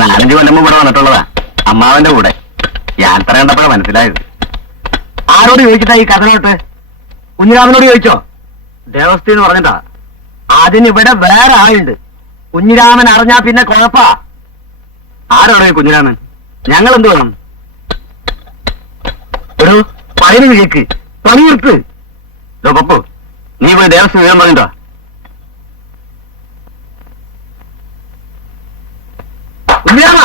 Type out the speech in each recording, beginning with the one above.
4-5 കൊല്ലം ഇവിടെ വന്നിട്ടുള്ളതാ, അമ്മാവന്റെ കൂടെ. യാത്ര കണ്ടപ്പോഴാണ് മനസ്സിലായത്. ആരോട് ചോദിച്ചിട്ടാ ഈ കഥനോട്ട്? കുഞ്ഞിരാമനോട് ചോദിച്ചോ? ദേവസ്ഥ എന്ന് പറഞ്ഞിട്ടാ. അതിനിവിടെ വേറെ ആളുണ്ട്. കുഞ്ഞിരാമൻ അറിഞ്ഞാ പിന്നെ കുഴപ്പാ. ആരാണോ ഈ കുഞ്ഞിരാമൻ? ഞങ്ങൾ എന്ത് വേണം? ഒരു പറയുന്നത് കേക്ക്, പണി നിർത്ത്. പപ്പു, നീ പോയി ദേവസ്ഥ വിവരം പറഞ്ഞിട്ടോ? കുഞ്ഞിരാമ,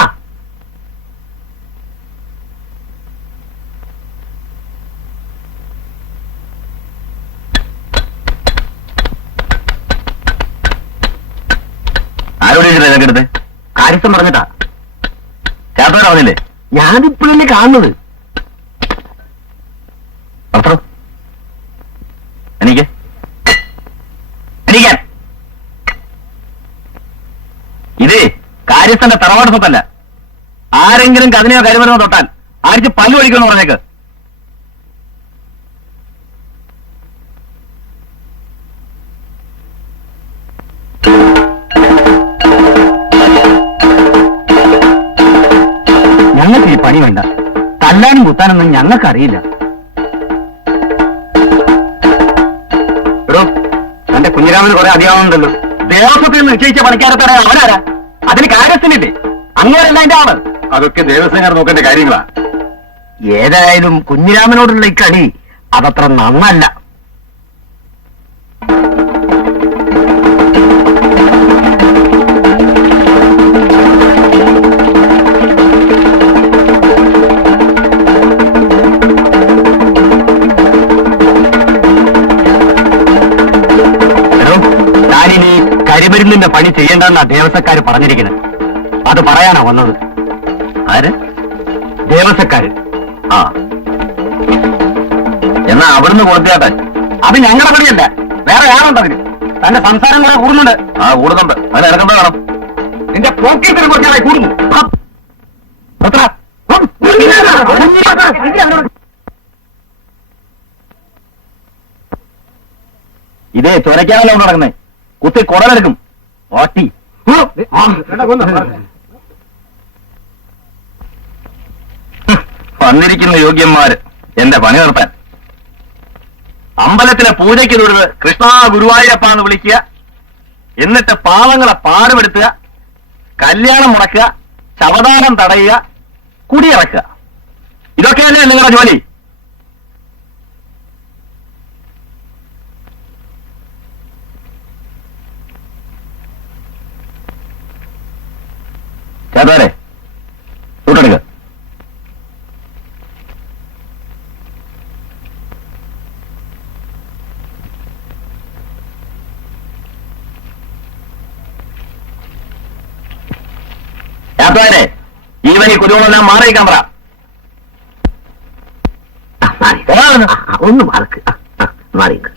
ആരോട് ചോദിച്ചിട്ടാ ഇതൊക്കെ എടുത്ത്? കാര്യസ്ഥം പറഞ്ഞിട്ടാ. ചേർത്തോടെ പറഞ്ഞില്ലേ? ഞാനിപ്പോഴല്ലേ കാണുന്നത്. പത്രം എനിക്ക് എണീക്കാൻ. ഇതേ കാര്യസ്ഥന്റെ തറവാട് സ്വത്തല്ല. ആരെങ്കിലും കതിനെയോ കരുവരനോ തൊട്ടാൽ ആഴ്ച പല്ലു ഒഴിക്കുമെന്ന് പറഞ്ഞേക്ക്. ഞങ്ങൾക്ക് ഈ പണി വേണ്ട. തല്ലാനും കുത്താനൊന്നും ഞങ്ങൾക്കറിയില്ല. എന്റെ കുഞ്ഞിരാമന് കുറെ അധികമാവുന്നുണ്ടല്ലോ. ദേവസ്വത്തിൽ നിന്ന് നിശ്ചയിച്ച പണിക്കാരെ തരാൻ അവനാരാ? അതിന് കാര്യസ്ഥനില്ലേ? അങ്ങനെയല്ല അതിന്റെ ആള്. അതൊക്കെ ദേവസ്വംകാർ നോക്കേണ്ട കാര്യങ്ങളാ. ഏതായാലും കുഞ്ഞിരാമനോടുള്ള ഈ കളി അതത്ര നന്നല്ല. കരിമരുന്നിന്റെ പണി ചെയ്യേണ്ടെന്നാ ദേവസ്വക്കാര് പറഞ്ഞിരിക്കുന്നത്. അത് പറയാനാ വന്നത്. ആര്? ദേവസ്വക്കാര്. ആ, എന്നാ അവിടുന്ന് കൊടുത്തേട്ടെ. അത് ഞങ്ങളുടെ പണിയല്ല, വേറെ ആളുണ്ട് അതിന്. തന്റെ സംസാരം കൂടെ കൂടുന്നുണ്ട്. ആ, കൂടുന്നുണ്ട്. അതിന് ഇറങ്ങുമ്പോ വേണം. നിന്റെ പോക്കറ്റിന് കുറച്ചായി കൂടുന്നു. ഇതേ ചൊരയ്ക്കാനല്ലോ നടക്കുന്നേ. കുത്തി കുടലെടുക്കും. ഓട്ടി വന്നിരിക്കുന്ന യോഗ്യന്മാര് എന്റെ പണി നിർത്താൻ. അമ്പലത്തിലെ പൂജയ്ക്ക് തൊഴുത് കൃഷ്ണ ഗുരുവായൂരപ്പ എന്ന് വിളിക്കുക, എന്നിട്ട് പാവങ്ങളെ പാടുപെടുത്തുക, കല്യാണം മുടക്കുക, ശവദാനം തടയുക, കുടിയിറക്കുക. ഇതൊക്കെയല്ലേ നിങ്ങളുടെ ജോലി? ചേട്ടാരെ കൂട്ടെടുക്ക. ചേട്ടാരെ ഈവനി കുരുവെല്ലാം മാറിയിക്കാൻ പറ. ഒന്ന് മാർക്ക് മാറിക്ക്.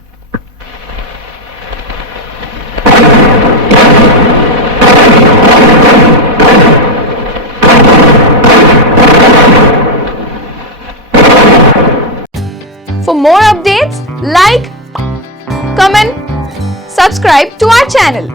For more updates, like, comment, subscribe to our channel.